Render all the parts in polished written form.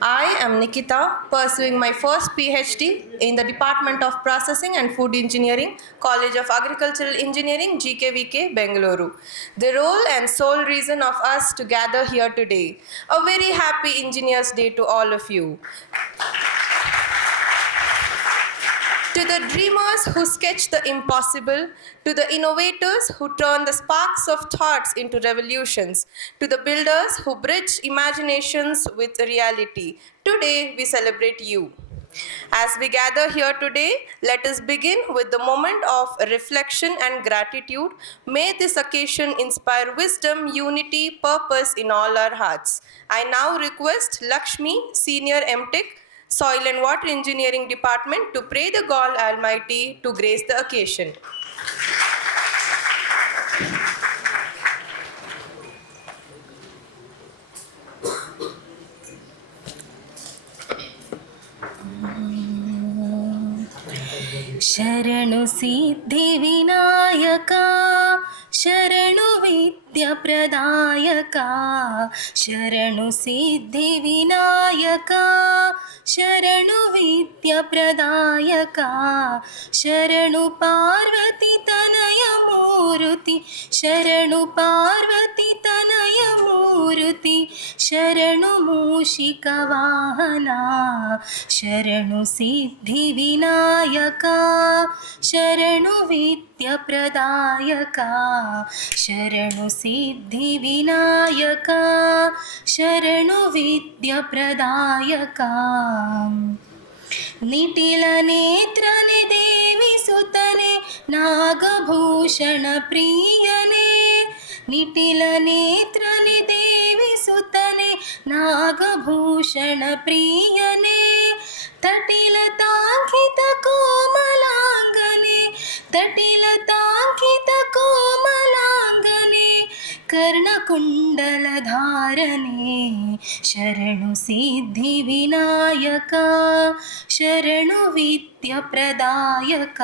I am Nikita, pursuing my first PhD in the Department of Processing and Food Engineering, College of Agricultural Engineering, GKVK, Bengaluru. The role and sole reason of us to gather here today. A very happy Engineers Day to all of you. To the dreamers who sketch the impossible, to the innovators who turn the sparks of thoughts into revolutions, to the builders who bridge imaginations with reality, today we celebrate you. As we gather here today, let us begin with the moment of reflection and gratitude. May this occasion inspire wisdom, unity, purpose in all our hearts. I now request Lakshmi, Senior MTech, Soil and Water Engineering Department, to pray the God Almighty to grace the occasion. ಶರಣು ಸಿದ್ಧಿ ವಿನಾಯಕ ಶರಣು ವಿದ್ಯ ಪ್ರದಾಯಕ ಶರಣು ಸಿದ್ಧಿ ವಿನಾಯಕ ಶರಣು ವಿದ್ಯ ಪ್ರದಾಯಕ ಶರಣು ಪಾರ್ವತಿ ತನಯ ಮೂರುತಿ ಶರಣು ಪಾರ್ವತಿ ತನಯ ಮೂರುತಿ ಶರಣು ಮೂಷಿಕ ವಾಹನ ಶರಣು ಸಿದ್ಧಿ ವಿನಾಯಕ ಶರಣು ವಿದ್ಯ ಪ್ರದಾಯಕ ಶರಣು ಸಿದ್ಧಿ ವಿನಾಯಕ ಶರಣು ವಿದ್ಯ ಪ್ರದಾಯಕ ನಿಟಿಲ ನೇತ್ರನೆ ದೇವಿ ಸುತನೆ ನಾಗಭೂಷಣ ಪ್ರಿಯನೇ ನಿಟಿಲ ನೇತ್ರನೆ ದೇವಿ ಸುತನೆ ನಾಗಭೂಷಣ ಪ್ರಿಯನೇ ತಟಿಲ ತಾಂಕಿತ ಕೋಮಲಾಂಗನೆ ತಟಿಲ ತಾಂಕಿತ ಕೋಮಲಾಂಗನೆ ಕರ್ಣಕುಂಡಲ ಧಾರನೆ ಶರಣು ಸಿದ್ಧಿ ವಿನಾಯಕ ಶರಣು ವಿದ್ಯ ಪ್ರದಾಯಕ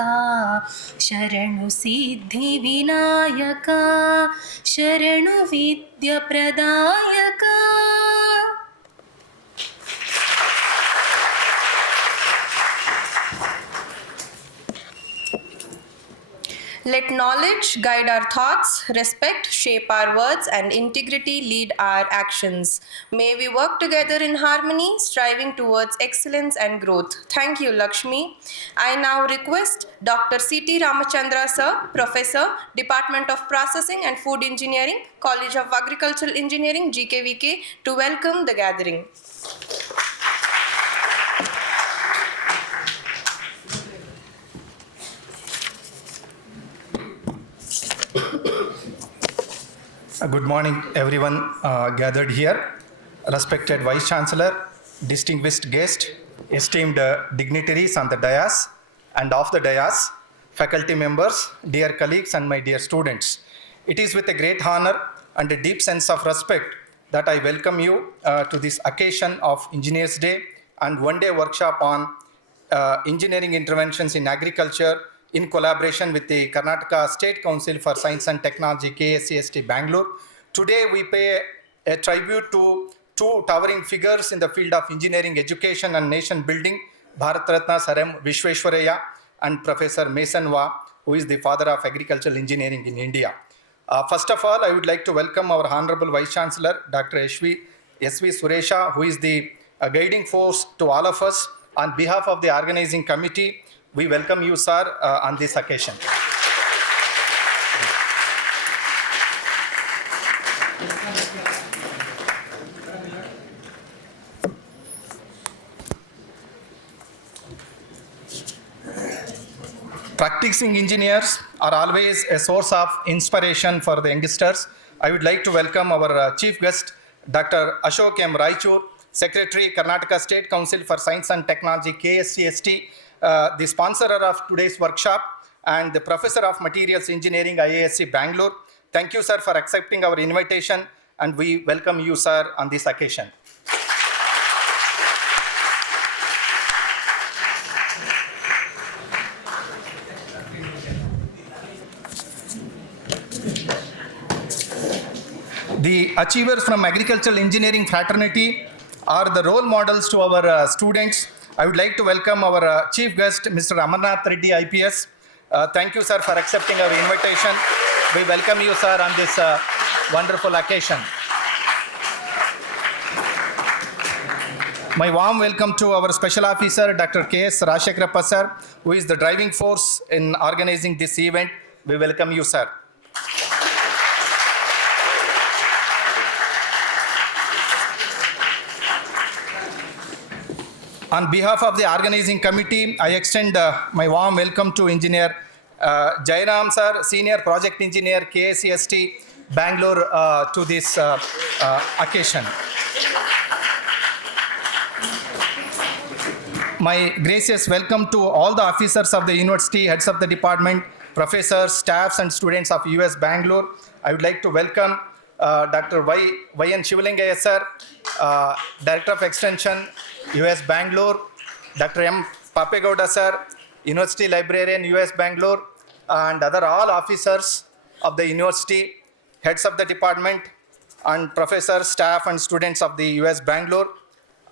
ಶರಣು ಸಿದ್ಧಿ ವಿನಾಯಕ ಶರಣು ವಿದ್ಯ ಪ್ರದಾಯಕ. Let knowledge guide our thoughts, respect shape our words, and integrity lead our actions. May we work together in harmony, striving towards excellence and growth. Thank you, Lakshmi. I now request Dr. C.T. Ramachandra Sir, Professor, Department of Processing and Food Engineering, College of Agricultural Engineering, GKVK, to welcome the gathering. Good morning, everyone gathered here. Respected Vice Chancellor, distinguished guest, esteemed dignitaries on the dais and off the dais, faculty members, dear colleagues, and my dear students. It is with a great honor and a deep sense of respect that I welcome you to this occasion of Engineers Day and one-day workshop on engineering interventions in agriculture in collaboration with the Karnataka State Council for Science and Technology, KSCST Bangalore. Today we pay a tribute to two towering figures in the field of engineering education and nation building, Bharat Ratna Sir M. Vishweshwaraya and Professor Mason Waugh, who is the father of agricultural engineering in India. First of all, I would like to welcome our Honorable Vice Chancellor, Dr. S.V. Suresha, who is the guiding force to all of us. On behalf of the organizing committee, we welcome you, sir, on this occasion. Practicing engineers are always a source of inspiration for the youngsters. I would like to welcome our chief guest, Dr. Ashok M. Raichur, Secretary, Karnataka State Council for Science and Technology, KSCST, the sponsor of today's workshop, and the Professor of Materials Engineering, IISc Bangalore. Thank you, sir, for accepting our invitation, and we welcome you, sir, on this occasion. The achievers from agricultural engineering fraternity are the role models to our students. I would like to welcome our chief guest, Mr. Amarnath Reddy, IPS. Thank you, sir, for accepting our invitation. We welcome you, sir, on this wonderful occasion. My warm welcome to our special officer, Dr. K.S. Rajshekhara sir, who is the driving force in organizing this event. We welcome you, sir. On behalf of the organizing committee, I extend my warm welcome to Engineer Jairam sir, Senior Project Engineer, KSCST, Bangalore, to this occasion. My gracious welcome to all the officers of the university, heads of the department, professors, staffs, and students of US Bangalore. I would like to welcome Dr. Y.N. Shivalingaya sir, Director of Extension, US Bangalore, Dr. M. Papegowda sir, University Librarian, US Bangalore, and other all officers of the university, heads of the department, and professors, staff, and students of the US Bangalore.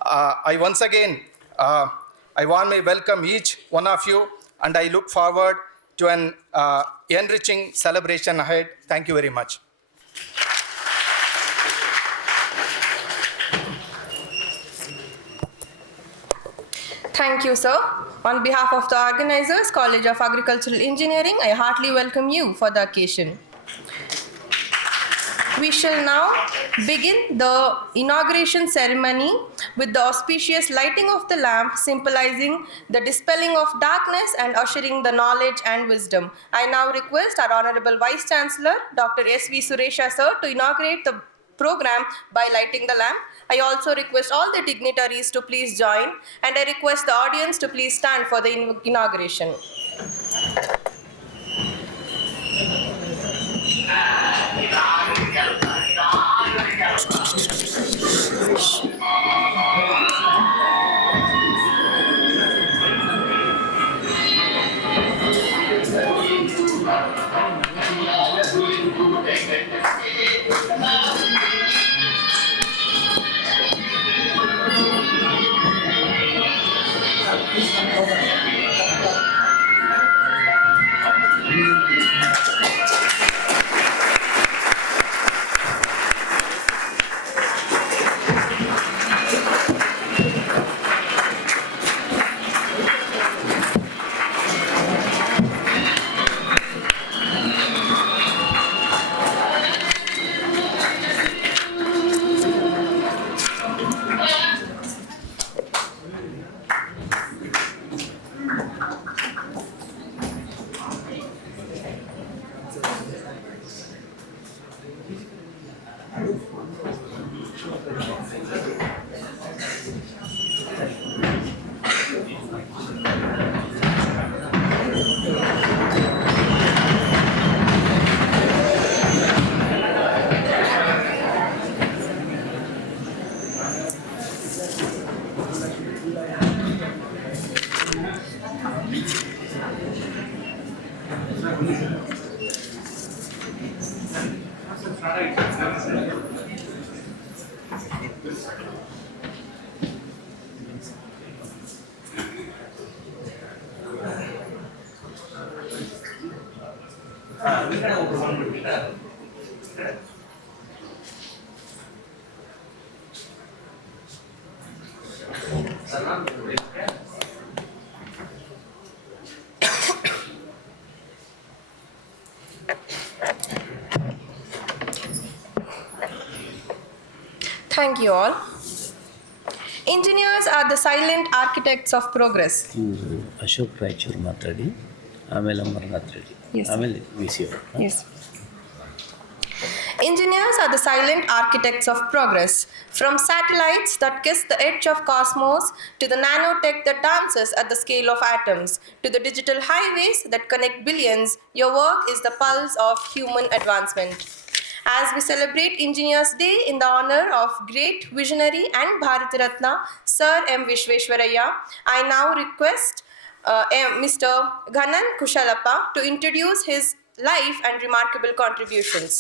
I once again, I warmly welcome each one of you, and I look forward to an enriching celebration ahead. Thank you very much. Thank you, sir. On behalf of the organizers, College of Agricultural Engineering, I heartily welcome you for the occasion. We shall now begin the inauguration ceremony with the auspicious lighting of the lamp, symbolizing the dispelling of darkness and ushering the knowledge and wisdom. I now request our Honorable Vice Chancellor, Dr. S.V. Suresha sir, to inaugurate the program by lighting the lamp. I also request all the dignitaries to please join, and I request the audience to please stand for the inauguration. Thank you all. Engineers are the silent architects of progress. ಇವರು ಅಶೋಕ್ ರಾಯಚೂರು ಮಾತಾಡಿ ಆಮೇಲೆ Amarnath Reddy Yes. ಆಮೇಲೆ V C ಅವರು. Yes. Engineers are the silent architects of progress. From satellites that kiss the edge of cosmos, to the nanotech that dances at the scale of atoms, to the digital highways that connect billions, your work is the pulse of human advancement. As we celebrate Engineers Day in the honor of great visionary and Bharat Ratna, Sir M. Vishveshwaraya, I now request Mr. Ghanan Kushalappa to introduce his life and remarkable contributions.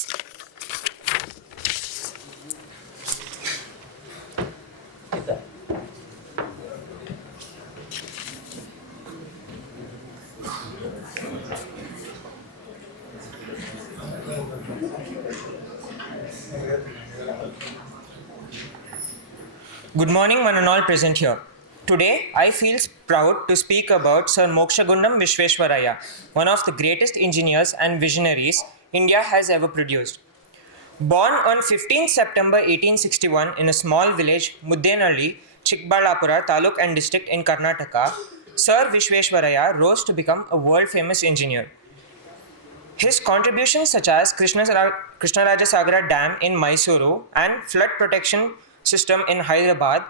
Good morning, one and all present here. Today, I feel proud to speak about Sir Mokshagundam Vishveshwaraya, one of the greatest engineers and visionaries India has ever produced. Born on 15 September 1861 in a small village, Muddenalli, Chikbalapura, Taluk and district in Karnataka, Sir Vishveshwaraya rose to become a world-famous engineer. His contributions such as Krishnarajasagara Dam in Mysuru and flood protection system in Hyderabad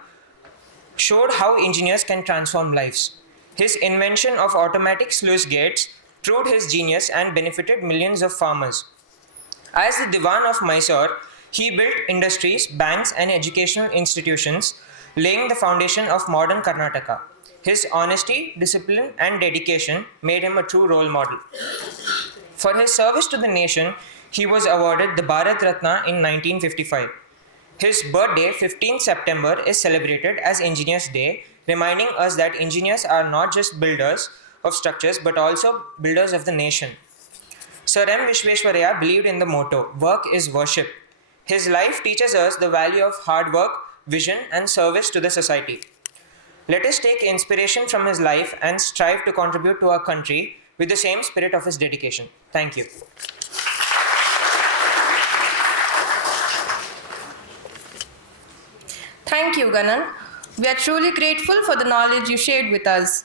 showed how engineers can transform lives. His invention of automatic sluice gates proved his genius and benefited millions of farmers. As the Diwan of Mysore, he built industries, banks, and educational institutions, laying the foundation of modern Karnataka. His honesty, discipline, and dedication made him a true role model. For his service to the nation, he was awarded the Bharat Ratna in 1955. His birthday, 15 September, is celebrated as Engineers Day, reminding us that engineers are not just builders of structures but also builders of the nation. Sir M. Vishveshwaraya believed in the motto, "Work is worship." His life teaches us the value of hard work, vision, and service to the society. Let us take inspiration from his life and strive to contribute to our country with the same spirit of his dedication. Thank you. Thank you, Ganan. We are truly grateful for the knowledge you shared with us.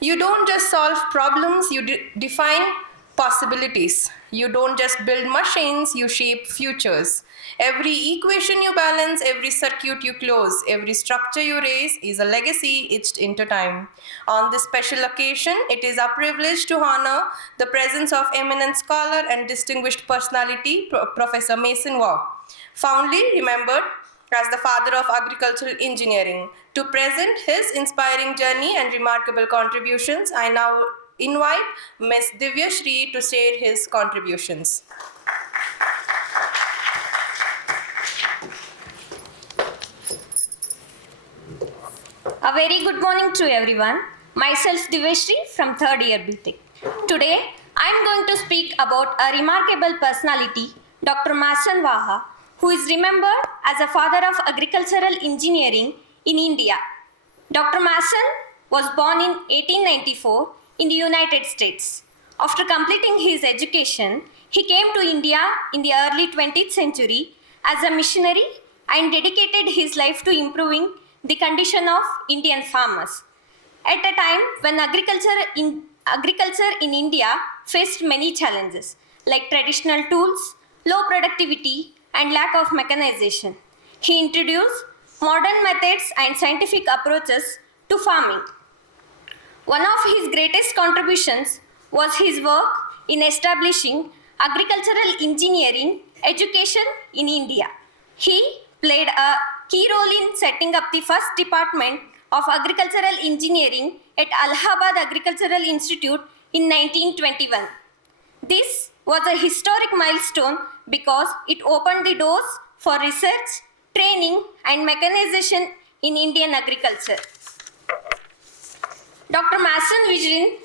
You don't just solve problems, you define possibilities. You don't just build machines, you shape futures. Every equation you balance, every circuit you close, every structure you raise is a legacy etched into time. On this special occasion, it is our privilege to honor the presence of eminent scholar and distinguished personality, Professor Mason Waugh, fondly remembered as the father of agricultural engineering. To present his inspiring journey and remarkable contributions, I now invite Ms. Divya Shri to share his contributions. A very good morning to everyone. Myself Diveshri from 3rd year BTech. Today, I am going to speak about a remarkable personality, Dr. Mason Waugh, who is remembered as a father of agricultural engineering in India. Dr. Mason was born in 1894 in the United States. After completing his education, he came to India in the early 20th century as a missionary and dedicated his life to improving the condition of Indian farmers. At a time when agriculture in India faced many challenges like traditional tools, low productivity, and lack of mechanization, he introduced modern methods and scientific approaches to farming. One of his greatest contributions was his work in establishing agricultural engineering education in India. He played a key role in setting up the first department of agricultural engineering at Allahabad Agricultural Institute in 1921. This was a historic milestone because it opened the doors for research, training, and mechanization in Indian agriculture. Dr. Mason vision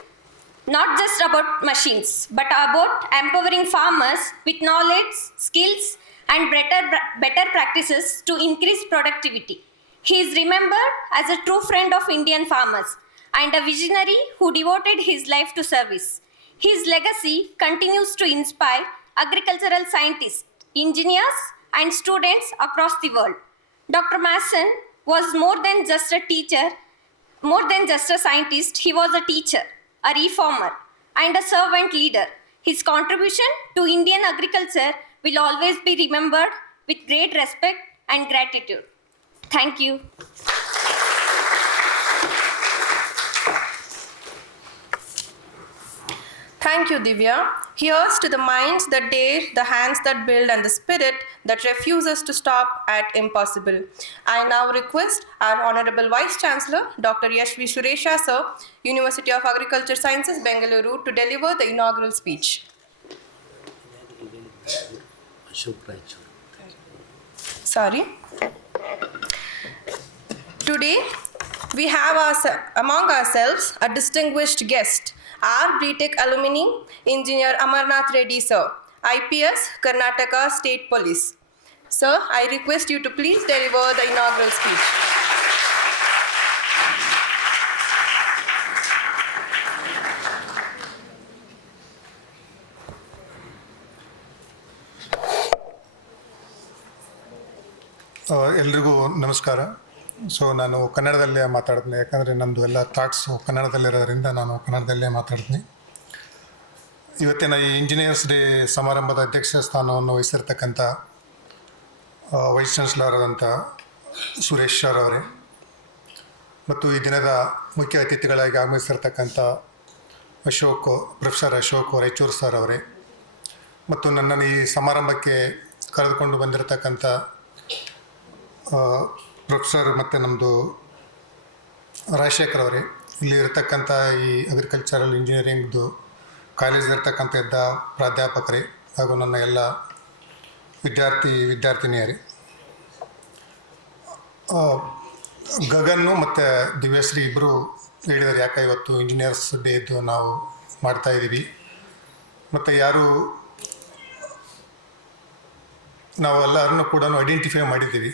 not just about machines, but about empowering farmers with knowledge, skills, and better practices to increase productivity. He is remembered as a true friend of Indian farmers and a visionary who devoted his life to service. His legacy continues to inspire agricultural scientists, engineers, and students across the world. Dr. Mason was more than just a teacher, more than just a scientist. He was a teacher, a reformer, and a servant leader. His contribution to Indian agriculture will always be remembered with great respect and gratitude. Thank you. Thank you, Divya. Here's to the minds that dare, the hands that build, and the spirit that refuses to stop at impossible. I now request our Honorable Vice Chancellor, Dr. Yashvi Suresha Sir, University of Agriculture Sciences, Bengaluru, to deliver the inaugural speech. Ashok Raichur. Sorry. Today, we have among ourselves a distinguished guest, our BTech alumni, Engineer Amarnath Reddy Sir, IPS, Karnataka State Police. Sir, I request you to please deliver the inaugural speech. ಎಲ್ರಿಗೂ ನಮಸ್ಕಾರ. So ನಾನು ಕನ್ನಡದಲ್ಲೇ ಮಾತಾಡ್ತೀನಿ, ಯಾಕಂದರೆ ನಮ್ಮದು ಎಲ್ಲ thoughts ಕನ್ನಡದಲ್ಲಿರೋದ್ರಿಂದ ನಾನು ಕನ್ನಡದಲ್ಲೇ ಮಾತಾಡ್ತೀನಿ. ಇವತ್ತಿನ ಈ ಇಂಜಿನಿಯರ್ಸ್ ಡೇ ಸಮಾರಂಭದ ಅಧ್ಯಕ್ಷ ಸ್ಥಾನವನ್ನು ವಹಿಸಿರ್ತಕ್ಕಂಥ ವೈಸ್ ಚಾನ್ಸಲರ್ ಆದಂಥ ಸುರೇಶ್ ಸರ್ ಅವರೇ, ಮತ್ತು ಈ ದಿನದ ಮುಖ್ಯ ಅತಿಥಿಗಳಾಗಿ ಆಗಮಿಸಿರ್ತಕ್ಕಂಥ ಪ್ರೊಫೆಸರ್ ಅಶೋಕ್ ರಾಯಚೂರು ಸರ್ ಅವರೇ, ಮತ್ತು ನನ್ನನ್ನು ಈ ಸಮಾರಂಭಕ್ಕೆ ಕರೆದುಕೊಂಡು ಬಂದಿರತಕ್ಕಂಥ ಪ್ರೊಫೆಸರ್ ಮತ್ತು ನಮ್ಮದು ರಾಜಶೇಖರ್ ಅವರೇ, ಇಲ್ಲಿ ಇರತಕ್ಕಂಥ ಈ ಅಗ್ರಿಕಲ್ಚರಲ್ ಇಂಜಿನಿಯರಿಂಗ್ದು ಕಾಲೇಜಿರ್ತಕ್ಕಂಥ ಎಲ್ಲ ಪ್ರಾಧ್ಯಾಪಕರೇ ಹಾಗೂ ನನ್ನ ಎಲ್ಲ ವಿದ್ಯಾರ್ಥಿನಿಯರೇ. ಗಗನ್ನು ಮತ್ತು ದಿವ್ಯಶ್ರೀ ಇಬ್ಬರು ಹೇಳಿದ್ದಾರೆ ಯಾಕೆ ಇವತ್ತು ಇಂಜಿನಿಯರ್ಸ್ ಡೇದು ನಾವು ಮಾಡ್ತಾಯಿದ್ದೀವಿ, ಮತ್ತು ಯಾರು ನಾವೆಲ್ಲರನ್ನೂ ಕೂಡ ಐಡೆಂಟಿಫೈ ಮಾಡಿದ್ದೀವಿ.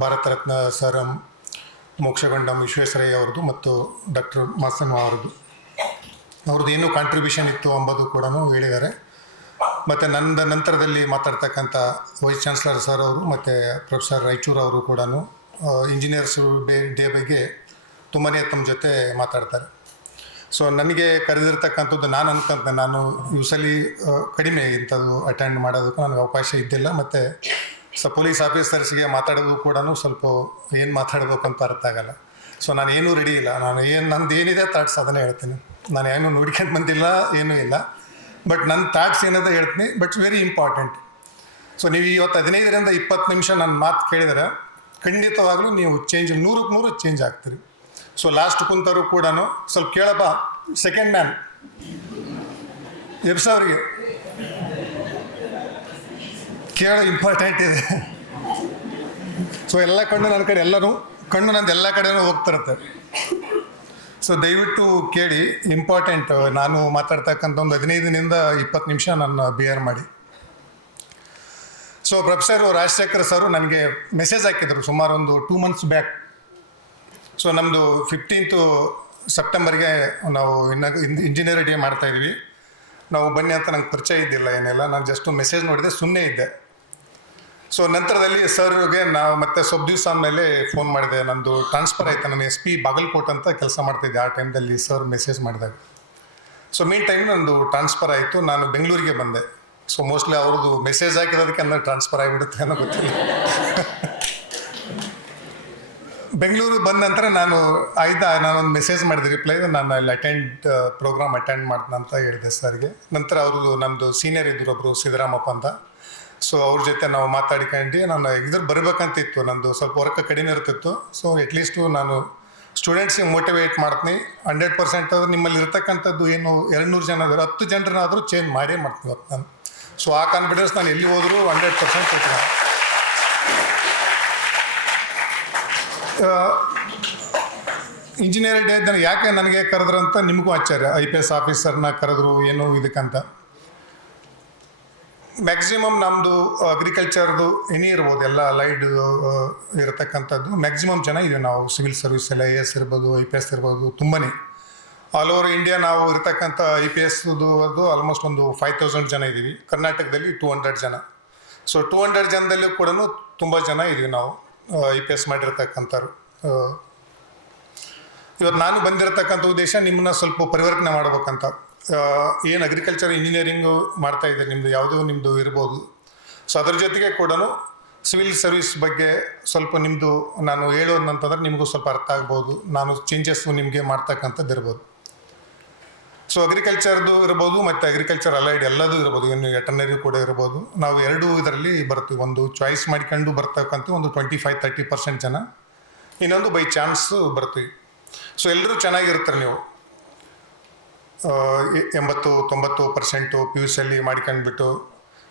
ಭಾರತ ರತ್ನ ಸರ್ ಮೋಕ್ಷಗುಂಡಂ ವಿಶ್ವೇಶ್ವರಯ್ಯ ಅವ್ರದ್ದು ಮತ್ತು ಡಾಕ್ಟರ್ ಮಾಸನ್ ಅವ್ರದ್ದು ಏನು ಕಾಂಟ್ರಿಬ್ಯೂಷನ್ ಇತ್ತು ಎಂಬುದು ಕೂಡ ಹೇಳಿದ್ದಾರೆ. ಮತ್ತು ನನ್ನ ನಂತರದಲ್ಲಿ ಮಾತಾಡ್ತಕ್ಕಂಥ ವೈಸ್ ಚಾನ್ಸಲರ್ ಸರ್ ಅವರು ಮತ್ತು ಪ್ರೊಫೆಸರ್ ರಾಯಚೂರು ಅವರು ಕೂಡ ಇಂಜಿನಿಯರ್ಸ್ ಡೇ ಬಗ್ಗೆ ತುಂಬಾ ತಮ್ಮ ಜೊತೆ ಮಾತಾಡ್ತಾರೆ. ಸೊ ನನಗೆ ಕರೆದಿರ್ತಕ್ಕಂಥದ್ದು ನಾನು ಯೂಸಲಿ ಕಡಿಮೆ ಇಂಥದ್ದು ಅಟೆಂಡ್ ಮಾಡೋದಕ್ಕೂ ನನಗೆ ಅವಕಾಶ ಇದ್ದಿಲ್ಲ, ಮತ್ತು ಪೊಲೀಸ್ ಆಫೀಸರ್ಸ್ಗೆ ಮಾತಾಡೋದು ಕೂಡ ಸ್ವಲ್ಪ ಏನು ಮಾತಾಡಬೇಕು ಅಂತ ಅರ್ಥ ಆಗಲ್ಲ. ಸೊ ನಾನು ಏನೂ ರೆಡಿ ಇಲ್ಲ, ನಂದು ಏನಿದೆ ಥಾಟ್ಸ್ ಅದನ್ನೇ ಹೇಳ್ತೀನಿ. ನಾನು ಏನು ನೋಡ್ಕೊಂಡು ಬಂದಿಲ್ಲ, ಏನೂ ಇಲ್ಲ, ಬಟ್ ನನ್ನ ಥಾಟ್ಸ್ ಏನಾದರೂ ಹೇಳ್ತೀನಿ, ಬಟ್ ವೆರಿ ಇಂಪಾರ್ಟೆಂಟ್. ಸೊ ನೀವು ಇವತ್ತು 15-20 ನಿಮಿಷ ನನ್ನ ಮಾತು ಕೇಳಿದರೆ ಖಂಡಿತವಾಗ್ಲೂ ನೀವು 100% ಚೇಂಜ್ ಆಗ್ತೀರಿ. ಸೊ ಲಾಸ್ಟ್ ಕುಂತರು ಕೂಡ ಸ್ವಲ್ಪ ಕೇಳಪ್ಪ ಸೆಕೆಂಡ್ ಮ್ಯಾನ್ ಎಬ್ಸವ್ರಿಗೆ ಕೇಳೋ ಇಂಪಾರ್ಟೆಂಟ್ ಇದೆ. ಸೊ ಎಲ್ಲ ಕಣ್ಣು ನನ್ನ ಕಡೆ, ನಂದು ಎಲ್ಲ ಕಡೆನೂ ಹೋಗ್ತಿರುತ್ತೆ. ಸೊ ದಯವಿಟ್ಟು ಕೇಳಿ, ಇಂಪಾರ್ಟೆಂಟ್. ನಾನು ಮಾತಾಡ್ತಕ್ಕಂಥ ಒಂದು 15-20 ನಿಮಿಷ ನನ್ನ ಬಿಯರ್ ಮಾಡಿ. ಸೊ ಪ್ರೊಫೆಸರ್ ರಾಜಶೇಖರ್ ಸರು ನನಗೆ ಮೆಸೇಜ್ ಹಾಕಿದರು ಸುಮಾರು ಒಂದು 2 months ಬ್ಯಾಕ್. ಸೊ ನಮ್ಮದು 15th ಸೆಪ್ಟೆಂಬರ್ಗೆ ನಾವು ಇಂಜಿನಿಯರ್ ಡೇ ಮಾಡ್ತಾಯಿದ್ವಿ. ನಾವು ಬನ್ನಿ ಅಂತ ನಂಗೆ ಪರಿಚಯ ಇದ್ದಿಲ್ಲ, ಏನೆಲ್ಲ. ನಾನು ಜಸ್ಟ್ ಮೆಸೇಜ್ ನೋಡಿದೆ, ಸುಮ್ಮನೆ ಇದ್ದೆ. ಸೊ ನಂತರದಲ್ಲಿ ಸರ್ಗೆ ನಾವು ಮತ್ತೆ ಸ್ವಲ್ಪ ದಿವಸ ಆದಮೇಲೆ ಫೋನ್ ಮಾಡಿದೆ. ನಂದು ಟ್ರಾನ್ಸ್ಫರ್ ಆಯಿತು, ನಾನು SP ಬಾಗಲಕೋಟೆ ಅಂತ ಕೆಲಸ ಮಾಡ್ತಿದ್ದೆ ಆ ಟೈಮ್ದಲ್ಲಿ ಸರ್ ಮೆಸೇಜ್ ಮಾಡಿದಾಗ. ಸೊ ಮೀನ್ ಟೈಮ್ ನಂದು ಟ್ರಾನ್ಸ್ಫರ್ ಆಯಿತು, ನಾನು ಬೆಂಗಳೂರಿಗೆ ಬಂದೆ. ಸೊ ಮೋಸ್ಟ್ಲಿ ಅವ್ರದ್ದು ಮೆಸೇಜ್ ಹಾಕಿರೋದಕ್ಕೆ ಅನ್ನೋ ಟ್ರಾನ್ಸ್ಫರ್ ಆಗಿಬಿಡುತ್ತೆ ಅನ್ನೋ ಗೊತ್ತಿಲ್ಲ. ಬೆಂಗಳೂರಿಗೆ ಬಂದ ನಂತರ ನಾನೊಂದು ಮೆಸೇಜ್ ಮಾಡಿದೆ, ರಿಪ್ಲೈ, ನಾನು ಅಲ್ಲಿ ಪ್ರೋಗ್ರಾಮ್ ಅಟೆಂಡ್ ಮಾಡ್ತೀನಿ ಅಂತ ಹೇಳಿದೆ ಸರ್ಗೆ. ನಂತರ ಅವರು ನಮ್ಮದು ಸೀನಿಯರ್ ಇದ್ದರು ಒಬ್ಬರು ಸಿದ್ದರಾಮಪ್ಪ ಅಂತ. ಸೊ ಅವ್ರ ಜೊತೆ ನಾವು ಮಾತಾಡ್ಕೊಂಡು ನಾನು ಬರಬೇಕಂತಿತ್ತು, ನಂದು ಸ್ವಲ್ಪ ವರ್ಕ್ ಕಡಿಮೆ ಇರ್ತಿತ್ತು. ಸೊ ಅಟ್ಲೀಸ್ಟು ನಾನು ಸ್ಟೂಡೆಂಟ್ಸಿಗೆ ಮೋಟಿವೇಟ್ ಮಾಡ್ತೀನಿ. 100% ಆದರೂ ನಿಮ್ಮಲ್ಲಿ ಇರ್ತಕ್ಕಂಥದ್ದು ಏನು 200 ಜನ ಇದ್ದಾರೆ, 10 ಜನರನ್ನಾದರೂ ಚೇಂಜ್ ಮಾಡೇ ಮಾಡ್ತೀನಿ ಇವತ್ತು ನಾನು. ಸೊ ಆ ಕಾನ್ಫಿಡೆನ್ಸ್ ನಾನು ಎಲ್ಲಿ ಹೋದರೂ 100% ಕೊಡ್ತೀನಿ. ಇಂಜಿನಿಯರ್ ಡೇ ಯಾಕೆ ನನಗೆ ಕರೆದ್ರಂತ ನಿಮಗೂ ಆಶ್ಚರ್ಯ. IPS ಆಫೀಸರ್ನ ಕರೆದ್ರು ಏನೋ ಇದಕ್ಕಂತ. ಮ್ಯಾಕ್ಸಿಮಮ್ ನಮ್ಮದು ಅಗ್ರಿಕಲ್ಚರ್ದು ಎನಿ ಇರ್ಬೋದು, ಎಲ್ಲ ಅಲೈಡ್ ಇರತಕ್ಕಂಥದ್ದು ಮ್ಯಾಕ್ಸಿಮಮ್ ಜನ ಇದೀವಿ ನಾವು. ಸಿವಿಲ್ ಸರ್ವಿಸಲ್ಲಿ IAS ಇರ್ಬೋದು, IPS ಇರ್ಬೋದು, ತುಂಬಾ ಆಲ್ ಓವರ್ ಇಂಡಿಯಾ ನಾವು ಇರ್ತಕ್ಕಂಥ IPSದು ಅದು ಆಲ್ಮೋಸ್ಟ್ ಒಂದು 5000 ಜನ ಇದ್ದೀವಿ. ಕರ್ನಾಟಕದಲ್ಲಿ 200 ಜನ. ಸೊ 200 ಜನದಲ್ಲಿ ಕೂಡ ತುಂಬ ಜನ ಇದ್ದೀವಿ ನಾವು IPS ಮಾಡಿರ್ತಕ್ಕಂಥವ್ರು. ಇವತ್ತು ನಾನು ಬಂದಿರತಕ್ಕಂಥ ಉದ್ದೇಶ ನಿಮ್ಮನ್ನ ಸ್ವಲ್ಪ ಪರಿವರ್ತನೆ ಮಾಡ್ಬೇಕಂತ. ಏನು ಅಗ್ರಿಕಲ್ಚರ್ ಇಂಜಿನಿಯರಿಂಗು ಮಾಡ್ತಾಯಿದ್ದೀರಿ, ನಿಮ್ಮದು ಇರ್ಬೋದು. ಸೊ ಅದ್ರ ಜೊತೆಗೆ ಕೂಡ ಸಿವಿಲ್ ಸರ್ವಿಸ್ ಬಗ್ಗೆ ಸ್ವಲ್ಪ ನಿಮ್ಮದು ನಾನು ಹೇಳೋದಂತಂದ್ರೆ ನಿಮಗೂ ಸ್ವಲ್ಪ ಅರ್ಥ ಆಗ್ಬೋದು. ನಾನು ಚೇಂಜಸ್ಸು ನಿಮಗೆ ಮಾಡ್ತಕ್ಕಂಥದ್ದು ಇರ್ಬೋದು. ಸೊ ಅಗ್ರಿಕಲ್ಚರ್ದು ಇರ್ಬೋದು ಮತ್ತು ಅಗ್ರಿಕಲ್ಚರ್ ಅಲೈಡ್ ಎಲ್ಲದೂ ಇರ್ಬೋದು, ಇನ್ನು ವೆಟರ್ನರಿ ಕೂಡ ಇರ್ಬೋದು. ನಾವು 2 ಇದರಲ್ಲಿ ಬರ್ತೀವಿ. ಒಂದು ಚಾಯ್ಸ್ ಮಾಡಿಕೊಂಡು ಬರ್ತಕ್ಕಂಥ ಒಂದು 25-30% ಜನ, ಇನ್ನೊಂದು ಬೈ ಚಾನ್ಸು ಬರ್ತೀವಿ. ಸೊ ಎಲ್ಲರೂ ಚೆನ್ನಾಗಿರ್ತಾರೆ. ನೀವು 80-90% PUCಯಲ್ಲಿ ಮಾಡ್ಕೊಂಡ್ಬಿಟ್ಟು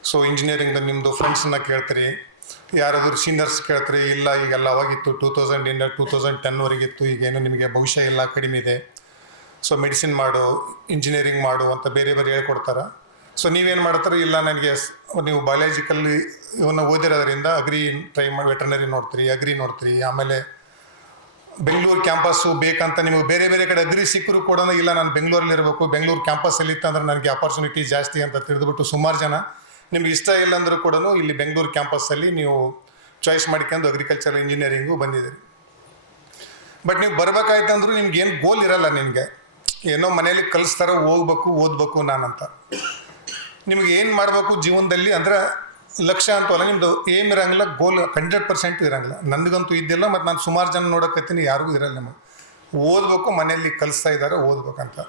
ಸೊ ಇಂಜಿನಿಯರಿಂಗ್ ನಿಮ್ಮದು ಫ್ರೆಂಡ್ಸನ್ನ ಕೇಳ್ತೀರಿ, ಯಾರಾದರೂ ಸೀನಿಯರ್ಸ್ ಕೇಳ್ತೀರಿ, ಇಲ್ಲ ಈಗೆಲ್ಲ ಅವಾಗಿತ್ತು 2000 2010ವರೆಗಿತ್ತು, ಈಗೇನು ನಿಮಗೆ ಭವಿಷ್ಯ ಇಲ್ಲ, ಕಡಿಮೆ ಇದೆ, ಸೊ ಮೆಡಿಸಿನ್ ಮಾಡು, ಇಂಜಿನಿಯರಿಂಗ್ ಮಾಡು ಅಂತ ಬೇರೆ ಹೇಳ್ಕೊಡ್ತಾರೆ. ಸೊ ನೀವೇನು ಮಾಡ್ತಾರೆ, ಇಲ್ಲ ನನಗೆ ನೀವು ಬಯಾಲಜಿಕಲ್ಲಿ ಇವನ್ನ ಓದಿರೋದ್ರಿಂದ ಅಗ್ರಿ ಟ್ರೈ ಮಾಡಿ ವೆಟರ್ನರಿ ನೋಡ್ತೀರಿ, ಅಗ್ರಿ ನೋಡ್ತೀರಿ. ಆಮೇಲೆ ಬೆಂಗಳೂರು ಕ್ಯಾಂಪಸ್ಸು ಬೇಕಂತ ನಿಮಗೆ ಬೇರೆ ಕಡೆ ಅಗ್ರಿ ಸಿಕ್ಕರೂ ಕೂಡ ಇಲ್ಲ ನಾನು ಬೆಂಗಳೂರಲ್ಲಿ ಇರಬೇಕು, ಬೆಂಗಳೂರು ಕ್ಯಾಂಪಸ್ಸಲ್ಲಿ ಇತ್ತಂದ್ರೆ ನನಗೆ ಆಪರ್ಚುನಿಟಿ ಜಾಸ್ತಿ ಅಂತ ತಿಳಿದ್ಬಿಟ್ಟು ಸುಮಾರು ಜನ ನಿಮ್ಗೆ ಇಷ್ಟ ಇಲ್ಲ ಅಂದರೂ ಕೂಡ ಇಲ್ಲಿ ಬೆಂಗಳೂರು ಕ್ಯಾಂಪಸ್ಸಲ್ಲಿ ನೀವು ಚಾಯ್ಸ್ ಮಾಡ್ಕೊಂಡು ಅಗ್ರಿಕಲ್ಚರ್ ಇಂಜಿನಿಯರಿಂಗು ಬಂದಿದ್ದೀರಿ. ಬಟ್ ನೀವು ಬರ್ಬೇಕಾಯ್ತಂದ್ರೂ ನಿಮ್ಗೆ ಏನು ಗೋಲ್ ಇರಲ್ಲ. ನಿಮಗೆ ಏನೋ ಮನೇಲಿ ಕಲಿಸ್ತಾರ ಹೋಗ್ಬೇಕು ಓದಬೇಕು ನಾನಂತ. ನಿಮ್ಗೆ ಏನು ಮಾಡಬೇಕು ಜೀವನದಲ್ಲಿ ಅಂದರೆ ಲಕ್ಷ್ಯ ಅಂತವಲ್ಲ, ನಿಮ್ಮದು ಏಮ್ ಇರೋಂಗಿಲ್ಲ, ಗೋಲ್ 100% ಇರೋಂಗಿಲ್ಲ. ನನಗಂತೂ ಇದ್ದಿಲ್ಲ, ಮತ್ತು ನಾನು ಸುಮಾರು ಜನ ನೋಡೋಕತ್ತೀನಿ, ಯಾರಿಗೂ ಇರಲ್ಲ. ನಿಮಗೆ ಓದಬೇಕು, ಮನೆಯಲ್ಲಿ ಕಲಿಸ್ತಾ ಇದ್ದಾರೆ ಓದ್ಬೇಕಂತ.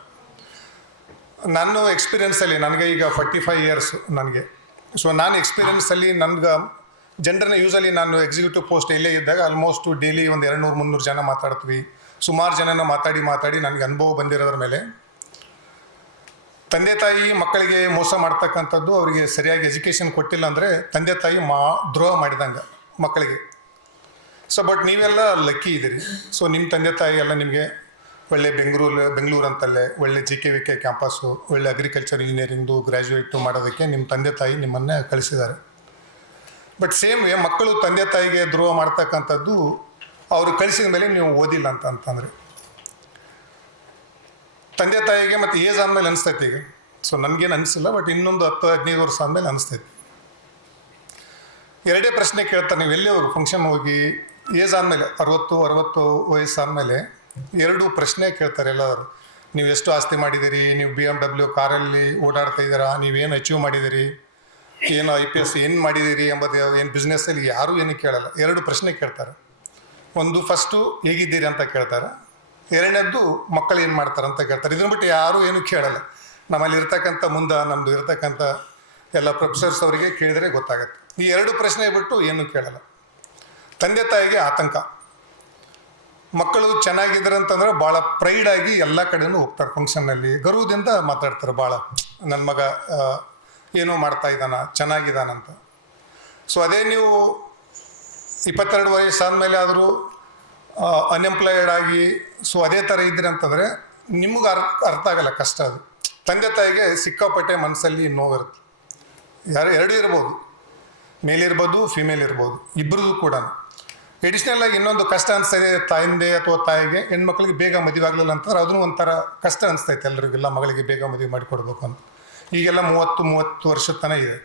ನನ್ನ ಎಕ್ಸ್ಪೀರಿಯೆನ್ಸಲ್ಲಿ ನನಗೆ ಈಗ 45 ಇಯರ್ಸ್ ನನಗೆ. ಸೊ ನಾನು ಎಕ್ಸ್ಪೀರಿಯೆನ್ಸಲ್ಲಿ ನನಗೆ ಜನರನ್ನ ಯೂಸಲಿ ನಾನು ಎಕ್ಸಿಕ್ಯೂಟಿವ್ ಪೋಸ್ಟ್ ಇಲ್ಲೇ ಇದ್ದಾಗ ಆಲ್ಮೋಸ್ಟ್ ಡೈಲಿ ಒಂದು 200-300 ಜನ ಮಾತಾಡ್ತೀವಿ. ಸುಮಾರು ಜನನ ಮಾತಾಡಿ ನನಗೆ ಅನುಭವ ಬಂದಿರೋದ್ರ ಮೇಲೆ ತಂದೆ ತಾಯಿ ಮಕ್ಕಳಿಗೆ ಮೋಸ ಮಾಡ್ತಕ್ಕಂಥದ್ದು, ಅವರಿಗೆ ಸರಿಯಾಗಿ ಎಜುಕೇಷನ್ ಕೊಟ್ಟಿಲ್ಲ ಅಂದರೆ ತಂದೆ ತಾಯಿ ದ್ರೋಹ ಮಾಡಿದಂಗೆ ಮಕ್ಕಳಿಗೆ. ಸೊ ಬಟ್ ನೀವೆಲ್ಲ ಲಕ್ಕಿ ಇದ್ದೀರಿ. ಸೊ ನಿಮ್ಮ ತಂದೆ ತಾಯಿ ಎಲ್ಲ ನಿಮಗೆ ಒಳ್ಳೆ ಬೆಂಗಳೂರು ಅಂತಲ್ಲೇ ಒಳ್ಳೆ JKVK ಕ್ಯಾಂಪಸ್ಸು, ಒಳ್ಳೆ ಅಗ್ರಿಕಲ್ಚರ್ ಇಂಜಿನಿಯರಿಂಗ್ದು ಗ್ರ್ಯಾಜುಯೇಟು ಮಾಡೋದಕ್ಕೆ ನಿಮ್ಮ ತಂದೆ ತಾಯಿ ನಿಮ್ಮನ್ನೇ ಕಳಿಸಿದ್ದಾರೆ. ಬಟ್ ಸೇಮ್ ವೇ ಮಕ್ಕಳು ತಂದೆ ತಾಯಿಗೆ ದ್ರೋಹ ಮಾಡ್ತಕ್ಕಂಥದ್ದು ಅವರು ಕಳಿಸಿದ ಮೇಲೆ ನೀವು ಓದಿಲ್ಲ ಅಂತಂದರೆ ತಂದೆ ತಾಯಿಗೆ ಮತ್ತು ಏಜ್ ಆದಮೇಲೆ ಅನಿಸ್ತೈತಿ. ಈಗ ಸೊ ನನಗೇನು ಅನಿಸಿಲ್ಲ, ಬಟ್ ಇನ್ನೊಂದು 10-15 ವರ್ಷ ಆದಮೇಲೆ ಅನಿಸ್ತೈತಿ. ಎರಡೇ ಪ್ರಶ್ನೆ ಕೇಳ್ತಾರೆ, ನೀವು ಎಲ್ಲಿ ಹೋಗಿ ಫಂಕ್ಷನ್ ಹೋಗಿ ಏಜ್ ಆದಮೇಲೆ 60 ವಯಸ್ಸಾದಮೇಲೆ 2 ಪ್ರಶ್ನೆ ಕೇಳ್ತಾರೆ ಎಲ್ಲರೂ. ನೀವು ಎಷ್ಟು ಆಸ್ತಿ ಮಾಡಿದ್ದೀರಿ, ನೀವು BMW ಕಾರಲ್ಲಿ ಓಡಾಡ್ತಾ ಇದ್ದೀರಾ, ನೀವೇನು ಅಚೀವ್ ಮಾಡಿದ್ದೀರಿ, ಏನು IPS ಏನು ಮಾಡಿದ್ದೀರಿ ಎಂಬುದು, ಏನು ಬಿಸ್ನೆಸ್ಸಲ್ಲಿ ಯಾರೂ ಏನು ಕೇಳಲ್ಲ. 2 ಪ್ರಶ್ನೆ ಕೇಳ್ತಾರೆ. ಒಂದು ಫಸ್ಟು ಹೇಗಿದ್ದೀರಿ ಅಂತ ಕೇಳ್ತಾರೆ, ಎರಡನೇದ್ದು ಮಕ್ಕಳು ಏನು ಮಾಡ್ತಾರೆ ಅಂತ ಕೇಳ್ತಾರೆ. ಇದನ್ನು ಬಿಟ್ಟು ಯಾರೂ ಏನು ಕೇಳಲ್ಲ. ನಮ್ಮಲ್ಲಿ ಇರ್ತಕ್ಕಂಥ ನಮ್ಮದು ಇರ್ತಕ್ಕಂಥ ಎಲ್ಲ ಪ್ರೊಫೆಸರ್ಸ್ ಅವರಿಗೆ ಕೇಳಿದರೆ ಗೊತ್ತಾಗುತ್ತೆ. ಈ 2 ಪ್ರಶ್ನೆ ಬಿಟ್ಟು ಏನೂ ಕೇಳಲ್ಲ. ತಂದೆ ತಾಯಿಗೆ ಆತಂಕ. ಮಕ್ಕಳು ಚೆನ್ನಾಗಿದ್ದಾರೆ ಅಂತಂದ್ರೆ ಭಾಳ ಪ್ರೈಡಾಗಿ ಎಲ್ಲ ಕಡೆಯೂ ಹೋಗ್ತಾರೆ. ಫಂಕ್ಷನ್ನಲ್ಲಿ ಗರ್ವದಿಂದ ಮಾತಾಡ್ತಾರೆ ಭಾಳ, ನನ್ನ ಮಗ ಏನೋ ಮಾಡ್ತಾ ಇದ್ದಾನ, ಚೆನ್ನಾಗಿದ್ದಾನಂತ. ಸೊ ಅದೇ ನೀವು 22 ವಯಸ್ಸಾದಮೇಲೆ ಆದರೂ ಅನ್ಎಂಪ್ಲಾಯ್ಡ್ ಆಗಿ ಸೊ ಅದೇ ಥರ ಇದ್ದೀರಿ ಅಂತಂದರೆ ನಿಮಗೆ ಅರ್ಥ ಆಗಲ್ಲ, ಕಷ್ಟ ಅದು. ತಂದೆ ತಾಯಿಗೆ ಸಿಕ್ಕಾಪಟ್ಟೆ ಮನಸ್ಸಲ್ಲಿ ನೋವಿರುತ್ತೆ. ಎರಡೂ ಇರ್ಬೋದು, ಮೇಲ್ ಇರ್ಬೋದು, ಫಿಮೇಲ್ ಇರ್ಬೋದು, ಇಬ್ಬರದು ಕೂಡ. ಎಡಿಷ್ನಲ್ ಆಗಿ ಇನ್ನೊಂದು ಕಷ್ಟ ಅನಿಸ್ತದೆ ತಾಯಿಂದೆ ಅಥವಾ ತಾಯಿಗೆ, ಹೆಣ್ಮಕ್ಳಿಗೆ ಬೇಗ ಮದುವೆ ಆಗಲಿಲ್ಲ ಅಂತಂದ್ರೆ ಅದನ್ನು ಒಂಥರ ಕಷ್ಟ ಅನಿಸ್ತೈತೆ ಎಲ್ರಿಗೆಲ್ಲ, ಮಗಳಿಗೆ ಬೇಗ ಮದುವೆ ಮಾಡಿಕೊಡ್ಬೇಕು ಅಂತ. ಈಗೆಲ್ಲ 30 ವರ್ಷದ ತನಕ ಇದೆ.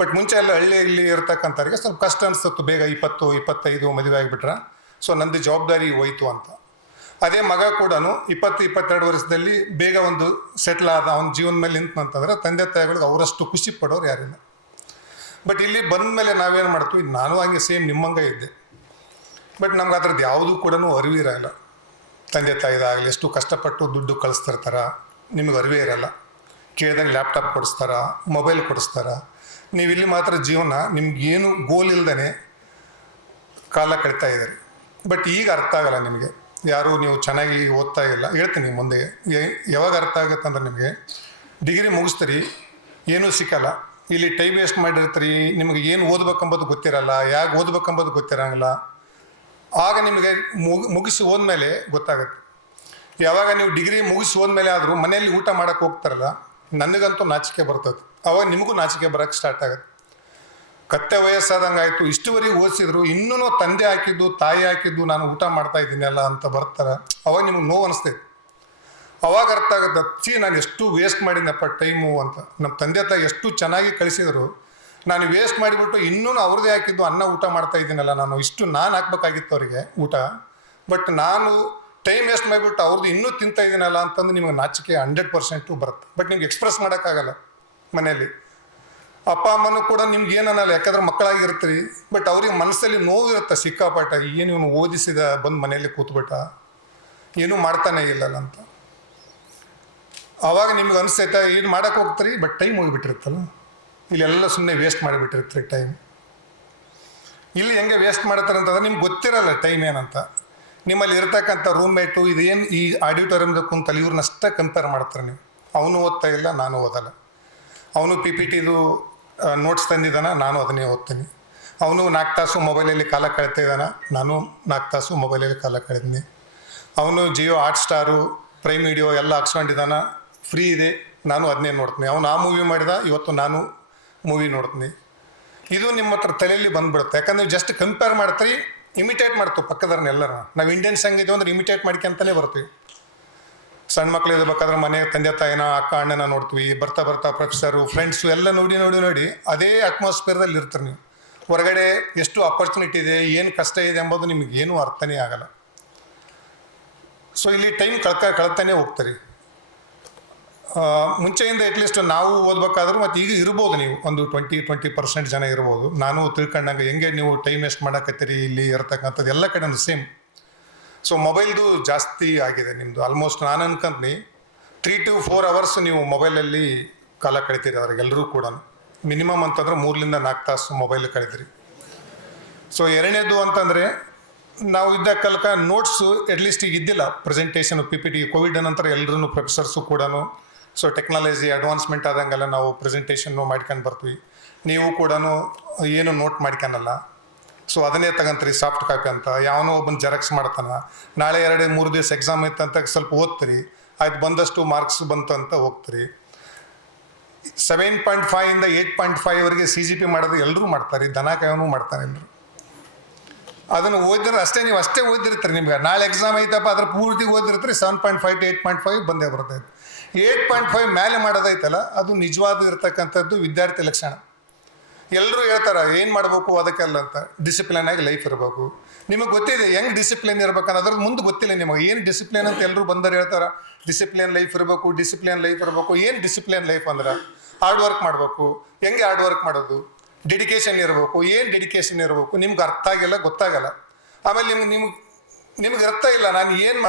ಬಟ್ ಮುಂಚೆ ಎಲ್ಲ ಹಳ್ಳಿಯಲ್ಲಿ ಇರ್ತಕ್ಕಂಥವ್ರಿಗೆ ಸ್ವಲ್ಪ ಕಷ್ಟ ಅನಿಸ್ತು, ಬೇಗ 20-25 ಮದುವೆ ಆಗಿಬಿಟ್ರೆ ಸೊ ನಂದು ಜವಾಬ್ದಾರಿ ಹೋಯ್ತು ಅಂತ. ಅದೇ ಮಗ ಕೂಡ 20-22 ವರ್ಷದಲ್ಲಿ ಬೇಗ ಒಂದು ಸೆಟ್ಲ್ ಆದ, ಅವನ ಜೀವನ ಮೇಲೆ ನಿಂತಂತಂದ್ರೆ ತಂದೆ ತಾಯಿಗಳಿಗೆ ಅವರಷ್ಟು ಖುಷಿ ಪಡೋರು ಯಾರಿಲ್ಲ. ಬಟ್ ಇಲ್ಲಿ ಬಂದ ಮೇಲೆ ನಾವೇನು ಮಾಡ್ತೀವಿ, ನಾನು ಹಂಗೆ ಸೇಮ್ ನಿಮ್ಮಂಗೆ ಇದ್ದೆ. ಬಟ್ ನಮ್ಗೆ ಅದ್ರದ್ದು ಯಾವುದೂ ಕೂಡ ಅರಿವಿರಲ್ಲ. ತಂದೆ ತಾಯಿದಾಗಲಿ ಎಷ್ಟು ಕಷ್ಟಪಟ್ಟು ದುಡ್ಡು ಕಳಿಸ್ತಿರ್ತಾರ, ನಿಮಗೆ ಅರಿವೇ ಇರಲ್ಲ. ಕೇಳಿದಂಗೆ ಲ್ಯಾಪ್ಟಾಪ್ ಕೊಡಿಸ್ತಾರ, ಮೊಬೈಲ್ ಕೊಡಿಸ್ತಾರ. ನೀವಿಲ್ಲಿ ಮಾತ್ರ ಜೀವನ ನಿಮ್ಗೇನು ಗೋಲ್ ಇಲ್ದೇ ಕಾಲ ಕಳೀತಾ ಇದ್ದೀರಿ. ಬಟ್ ಈಗ ಅರ್ಥ ಆಗಲ್ಲ ನಿಮಗೆ, ಯಾರು ನೀವು ಚೆನ್ನಾಗಿ ಓದ್ತಾ ಇಲ್ಲ. ಹೇಳ್ತೀನಿ ಮುಂದೆ ಯಾವಾಗ ಅರ್ಥ ಆಗುತ್ತೆ ಅಂದ್ರೆ, ನಿಮಗೆ ಡಿಗ್ರಿ ಮುಗಿಸ್ತೀರಿ, ಏನೂ ಸಿಕ್ಕಲ್ಲ, ಇಲ್ಲಿ ಟೈಮ್ ವೇಸ್ಟ್ ಮಾಡಿರ್ತೀರಿ, ನಿಮಗೆ ಏನು ಓದ್ಬೇಕಂಬೋದು ಗೊತ್ತಿರಲ್ಲ, ಯಾಕೆ ಓದ್ಬೇಕಂಬೋದು ಗೊತ್ತಿರೋಂಗಿಲ್ಲ. ಆಗ ನಿಮಗೆ ಮುಗಿಸಿ ಹೋದ್ಮೇಲೆ ಗೊತ್ತಾಗುತ್ತೆ. ಯಾವಾಗ ನೀವು ಡಿಗ್ರಿ ಮುಗಿಸಿ ಹೋದ್ಮೇಲೆ ಆದರೂ ಮನೆಯಲ್ಲಿ ಊಟ ಮಾಡೋಕ್ಕೆ ಹೋಗ್ತಾರಲ್ಲ, ನನಗಂತೂ ನಾಚಿಕೆ ಬರ್ತದೆ. ಅವಾಗ ನಿಮಗೂ ನಾಚಿಕೆ ಬರೋಕ್ಕೆ ಸ್ಟಾರ್ಟ್ ಆಗುತ್ತೆ. ಕತ್ತೆ ವಯಸ್ಸಾದಂಗೆ ಆಯಿತು, ಇಷ್ಟುವರೆಗೆ ಓದಿಸಿದ್ರು ಇನ್ನೂ ತಂದೆ ಹಾಕಿದ್ದು ತಾಯಿ ಹಾಕಿದ್ದು ನಾನು ಊಟ ಮಾಡ್ತಾ ಇದ್ದೀನಲ್ಲ ಅಂತ ಬರ್ತಾರೆ. ಅವಾಗ ನಿಮಗೆ ನೋವು ಅನಿಸ್ತೈತೆ. ಅವಾಗ ಅರ್ಥ ಆಗುತ್ತೆ, ನಾನು ಎಷ್ಟು ವೇಸ್ಟ್ ಮಾಡಿದ್ನಪ್ಪ ಟೈಮು ಅಂತ. ನಮ್ಮ ತಂದೆ ತಾಯಿ ಎಷ್ಟು ಚೆನ್ನಾಗಿ ಕಳಿಸಿದ್ರು, ನಾನು ವೇಸ್ಟ್ ಮಾಡಿಬಿಟ್ಟು ಇನ್ನೂ ಅವ್ರದ್ದೇ ಹಾಕಿದ್ದು ಅನ್ನ ಊಟ ಮಾಡ್ತಾ ಇದ್ದೀನಲ್ಲ, ನಾನು ಹಾಕ್ಬೇಕಾಗಿತ್ತು ಅವರಿಗೆ ಊಟ. ಬಟ್ ನಾನು ಟೈಮ್ ವೇಸ್ಟ್ ಮಾಡಿಬಿಟ್ಟು ಅವ್ರದ್ದು ಇನ್ನೂ ತಿಂತಾ ಇದ್ದೀನಲ್ಲ ಅಂತಂದು ನಿಮಗೆ ನಾಚಿಕೆ 100% ಬರುತ್ತೆ. ಬಟ್ ನಿಮ್ಗೆ ಎಕ್ಸ್ಪ್ರೆಸ್ ಮಾಡೋಕ್ಕಾಗಲ್ಲ. ಮನೆಯಲ್ಲಿ ಅಪ್ಪ ಅಮ್ಮನೂ ಕೂಡ ನಿಮ್ಗೆ ಏನನ್ನಲ್ಲ, ಯಾಕಂದ್ರೆ ಮಕ್ಕಳಾಗಿರ್ತೀರಿ. ಬಟ್ ಅವ್ರಿಗೆ ಮನಸ್ಸಲ್ಲಿ ನೋವಿರುತ್ತೆ ಸಿಕ್ಕಾಪಾಠ, ಏನು ಇವನು ಓದಿಸಿದ ಬಂದು ಮನೆಯಲ್ಲಿ ಕೂತ್ಬಿಟ್ಟ, ಏನೂ ಮಾಡ್ತಾನೆ ಇಲ್ಲಲ್ಲ ಅಂತ. ಆವಾಗ ನಿಮ್ಗೆ ಅನಿಸ್ತೈತೆ ಇದು ಮಾಡೋಕ್ಕೆ ಹೋಗ್ತೀರಿ, ಬಟ್ ಟೈಮ್ ಹೋಗಿಬಿಟ್ಟಿರುತ್ತಲ್ಲ. ಇಲ್ಲೆಲ್ಲ ಸುಮ್ಮನೆ ವೇಸ್ಟ್ ಮಾಡಿಬಿಟ್ಟಿರ್ತೀರಿ ಟೈಮ್. ಇಲ್ಲಿ ಹೆಂಗೆ ವೇಸ್ಟ್ ಮಾಡ್ತಾರೆ ಅಂತಂದ್ರೆ ನಿಮ್ಗೆ ಗೊತ್ತಿರಲ್ಲ ಟೈಮ್ ಏನಂತ. ನಿಮ್ಮಲ್ಲಿ ಇರ್ತಕ್ಕಂಥ ರೂಮ್ಮೇಟು ಇದೇನು ಈ ಆಡಿಟೋರಿಯಮ್ದಾಗ ಕುಂತಲ್ಲ, ಇವ್ರನ್ನಷ್ಟೇ ಕಂಪೇರ್ ಮಾಡ್ತಾರೆ ನೀವು. ಅವನು ಓದ್ತಾ ಇಲ್ಲ, ನಾನು ಓದಲ್ಲ. ಅವನು PPTದು ನೋಟ್ಸ್ ತಂದಿದ್ದಾನ, ನಾನು ಅದನ್ನೇ ಓದ್ತೀನಿ. ಅವನು 4 ತಾಸು ಮೊಬೈಲಲ್ಲಿ ಕಾಲ ಕಳೀತಾ ಇದ್ದಾನ, ನಾನು 4 ತಾಸು ಮೊಬೈಲಲ್ಲಿ ಕಾಲ ಕಳೆದಿನಿ. ಅವನು ಜಿಯೋ ಹಾಟ್ಸ್ಟಾರು ಪ್ರೈಮ್ ವಿಡಿಯೋ ಎಲ್ಲ ಹಾಕ್ಸ್ಕೊಂಡಿದ್ದಾನ, ಫ್ರೀ ಇದೆ, ನಾನು ಅದನ್ನೇ ನೋಡ್ತೀನಿ. ಅವನು ಆ ಮೂವಿ ಮಾಡಿದ, ಇವತ್ತು ನಾನು ಮೂವಿ ನೋಡ್ತೀನಿ. ಇದು ನಿಮ್ಮ ಹತ್ರ ತಲೆಯಲ್ಲಿ ಬಂದುಬಿಡುತ್ತೆ. ಯಾಕಂದ್ರೆ ನೀವು ಜಸ್ಟ್ ಕಂಪೇರ್ ಮಾಡ್ತೀರಿ, ಇಮಿಟೇಟ್ ಮಾಡ್ತೀವಿ ಪಕ್ಕದವ್ರನ್ನೆಲ್ಲರ. ನಾವು ಇಂಡಿಯನ್ಸ್ ಹೆಂಗಿದ್ದೀವಿ ಅಂದ್ರೆ ಇಮಿಟೇಟ್ ಮಾಡ್ಕೊಂತಲೇ ಬರ್ತೀವಿ. ಸಣ್ಣ ಮಕ್ಳು ಇರಬೇಕಾದ್ರೆ ಮನೆ ತಂದೆ ತಾಯಿನ ಅಕ್ಕ ಅಣ್ಣನ ನೋಡ್ತೀವಿ, ಬರ್ತಾ ಪ್ರೊಫೆಸರು ಫ್ರೆಂಡ್ಸು ಎಲ್ಲ ನೋಡಿ ಅದೇ ಅಟ್ಮಾಸ್ಫಿಯರ್ದಲ್ಲಿ ಇರ್ತೀರಿ ನೀವು. ಹೊರಗಡೆ ಎಷ್ಟು ಅಪರ್ಚುನಿಟಿ ಇದೆ, ಏನು ಕಷ್ಟ ಇದೆ ಎಂಬುದು ನಿಮಗೆ ಏನೂ ಅರ್ಥನೇ ಆಗಲ್ಲ. ಸೊ ಇಲ್ಲಿ ಟೈಮ್ ಕಳ್ತಾನೆ ಹೋಗ್ತಾರೆ. ಮುಂಚೆಯಿಂದ ಅಟ್ಲೀಸ್ಟ್ ನಾವು ಓದ್ಬೇಕಾದ್ರೂ ಮತ್ತು ಈಗ ಇರ್ಬೋದು, ನೀವು ಒಂದು 20% ಜನ ಇರ್ಬೋದು. ನಾನು ತಿಳ್ಕೊಂಡಂಗೆ ಹೆಂಗೆ ನೀವು ಟೈಮ್ ವೇಸ್ಟ್ ಮಾಡೋಕತ್ತೀರಿ ಇಲ್ಲಿ ಇರ್ತಕ್ಕಂಥದ್ದು ಎಲ್ಲ ಕಡೆನೂ ಸೇಮ್. ಸೊ ಮೊಬೈಲ್ದು ಜಾಸ್ತಿ ಆಗಿದೆ ನಿಮ್ಮದು. ಆಲ್ಮೋಸ್ಟ್ ನಾನು ಅನ್ಕೊಂತೀನಿ 3 to 4 hours ನೀವು ಮೊಬೈಲಲ್ಲಿ ಕಾಲ ಕಳಿತೀರಿ ಅದ್ರಾಗ ಎಲ್ಲರೂ ಕೂಡ. ಮಿನಿಮಮ್ ಅಂತಂದ್ರೆ 3-4 ತಾಸು ಮೊಬೈಲ್ ಕಳಿತೀರಿ. ಸೊ ಎರಡನೇದು ಅಂತಂದರೆ ನಾವು ಇದ್ದ ಕಾಲಕ್ಕೆ ನೋಟ್ಸು ಅಟ್ಲೀಸ್ಟ್ ಈಗ ಇದ್ದಿಲ್ಲ. ಪ್ರೆಸೆಂಟೇಷನ್ PPT ಕೋವಿಡ್ ನಂತರ ಎಲ್ಲರೂ ಪ್ರೊಫೆಸರ್ಸು ಕೂಡ ಸೊ ಟೆಕ್ನಾಲಜಿ ಅಡ್ವಾನ್ಸ್ಮೆಂಟ್ ಆದಂಗೆಲ್ಲ ನಾವು ಪ್ರೆಸೆಂಟೇಷನ್ನು ಮಾಡ್ಕೊಂಡು ಬರ್ತೀವಿ. ನೀವು ಕೂಡ ಏನು ನೋಟ್ ಮಾಡ್ಕೊಳಲ್ಲ. ಸೊ ಅದನ್ನೇ ತಗೊಂತೀರಿ ಸಾಫ್ಟ್ ಕಾಪಿ ಅಂತ. ಯಾವನೋ ಒಬ್ಬನ ಜೆರಾಕ್ಸ್ ಮಾಡ್ತಾನೆ, ನಾಳೆ 2-3 ದಿವಸ ಎಕ್ಸಾಮ್ ಇತ್ತು ಅಂತ ಸ್ವಲ್ಪ ಓದ್ತೀರಿ, ಆಯ್ತು ಬಂದಷ್ಟು ಮಾರ್ಕ್ಸ್ ಬಂತು ಅಂತ ಹೋಗ್ತೀರಿ. 7.5 ಇಂದ 8.5ವರೆಗೆ CGP ಮಾಡೋದು ಎಲ್ಲರೂ ಮಾಡ್ತಾರೆ, ದನ ಕಾಯವನು ಮಾಡ್ತಾರೆ ಎಲ್ಲರೂ. ಅದನ್ನು ಓದಿದ್ರೆ ಅಷ್ಟೇ, ನೀವು ಅಷ್ಟೇ ಓದಿರ್ತೀರಿ. ನಿಮ್ಗೆ ನಾಳೆ ಎಕ್ಸಾಮ್ ಐತಪ್ಪ ಅದ್ರ ಪೂರ್ತಿ ಓದಿರ್ತೀರಿ 7.5 to 8.5 ಬಂದೇ ಬರ್ತೈತೆ. 8.5 ಮೇಲೆ ಮಾಡೋದೈತಲ್ಲ ಅದು ನಿಜವಾದ ಇರ್ತಕ್ಕಂಥದ್ದು ವಿದ್ಯಾರ್ಥಿ ಲಕ್ಷಣ. ಎಲ್ಲರೂ ಹೇಳ್ತಾರೆ ಏನು ಮಾಡಬೇಕು ಅದಕ್ಕೆಲ್ಲ ಅಂತ. ಡಿಸಿಪ್ಲಿನ್ ಆಗಿ ಲೈಫ್ ಇರಬೇಕು. ನಿಮಗೆ ಗೊತ್ತಿದೆ ಹೆಂಗೆ ಡಿಸಿಪ್ಲಿನ್ ಇರ್ಬೇಕಂದ್ರೆ ಅದ್ರದ್ದು ಮುಂದೆ ಗೊತ್ತಿಲ್ಲ ನಿಮಗೆ ಏನು ಡಿಸಿಪ್ಲಿನ್ ಅಂತ. ಎಲ್ಲರೂ ಬಂದರು ಹೇಳ್ತಾರೆ ಡಿಸಿಪ್ಲಿನ್ ಲೈಫ್ ಇರಬೇಕು, ಡಿಸಿಪ್ಲಿನ್ ಲೈಫ್ ಇರಬೇಕು. ಏನು ಡಿಸಿಪ್ಲಿನ್ ಲೈಫ್ ಅಂದ್ರೆ ಹಾರ್ಡ್ ವರ್ಕ್ ಮಾಡಬೇಕು. ಹೆಂಗೆ ಹಾರ್ಡ್ ವರ್ಕ್ ಮಾಡೋದು? ಡೆಡಿಕೇಶನ್ ಇರಬೇಕು. ಏನು ಡೆಡಿಕೇಶನ್ ಇರಬೇಕು ನಿಮ್ಗೆ ಅರ್ಥ ಆಗಿಲ್ಲ, ಗೊತ್ತಾಗಲ್ಲ. ಆಮೇಲೆ ನಿಮ್ಗೆ ಅರ್ಥ ಇಲ್ಲ ನಾನು ಏನು